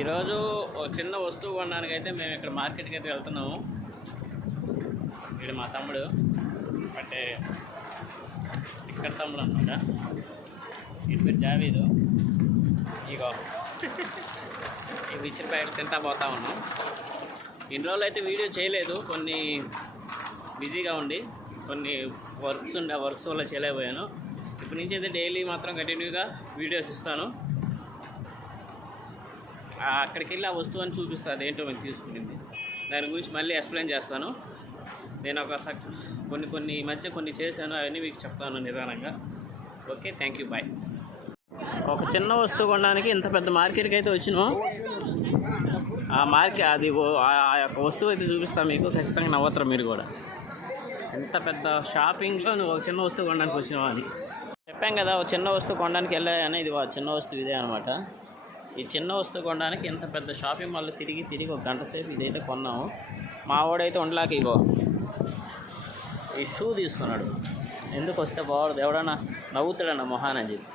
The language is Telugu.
ఈరోజు ఒక చిన్న వస్తువు కొనడానికి అయితే మేము ఇక్కడ మార్కెట్కి అయితే వెళ్తున్నాము. వీడు మా తమ్ముడు, అంటే ఇక్కడ తమ్ముడు అనమాట. వీడి పేరు జావీదు. ఇగో ఈ విచ్చిన ప్యాకెట్ తింటా పోతా ఉన్నాం. ఇన్ని రోజులు అయితే వీడియో చేయలేదు, కొన్ని బిజీగా ఉండి కొన్ని వర్క్స్ ఉండే, ఆ వర్క్స్ వల్ల చేయలేకపోయాను. ఇప్పటి నుంచి అయితే డైలీ మాత్రం కంటిన్యూగా వీడియోస్ ఇస్తాను. అక్కడికి వెళ్ళి ఆ వస్తువుని చూపిస్తాను, అదేంటో మేము తీసుకునింది. దాని గురించి మళ్ళీ ఎక్స్ప్లెయిన్ చేస్తాను. నేను ఒక కొన్ని మధ్య కొన్ని చేశాను, అవన్నీ మీకు చెప్తాను నిదానంగా. Okay, thank you, bye. ఒక చిన్న వస్తువు కొనడానికి ఇంత పెద్ద మార్కెట్కి అయితే వచ్చినాం. ఆ యొక్క వస్తువు అయితే చూపిస్తాను మీకు, ఖచ్చితంగా నవ్వుతారు మీరు కూడా. ఎంత పెద్ద షాపింగ్లో నువ్వు ఒక చిన్న వస్తువు కొనడానికి వచ్చినావా అని చెప్పాం కదా. ఒక చిన్న వస్తువు కొనడానికి వెళ్ళాయని, ఇది చిన్న వస్తువు ఇదే అనమాట. ఈ చిన్న వస్తువు కొనడానికి ఎంత పెద్ద షాపింగ్ మాల్లో తిరిగి ఒక గంట సేపు ఇదైతే కొన్నాము. మా వాడైతే ఉండలాక ఇగో ఈ షూ తీసుకున్నాడు. ఎందుకు వస్తే బాగుండదు, ఎవడన్నా నవ్వుతాడన్న మొహాన్ అని చెప్పి.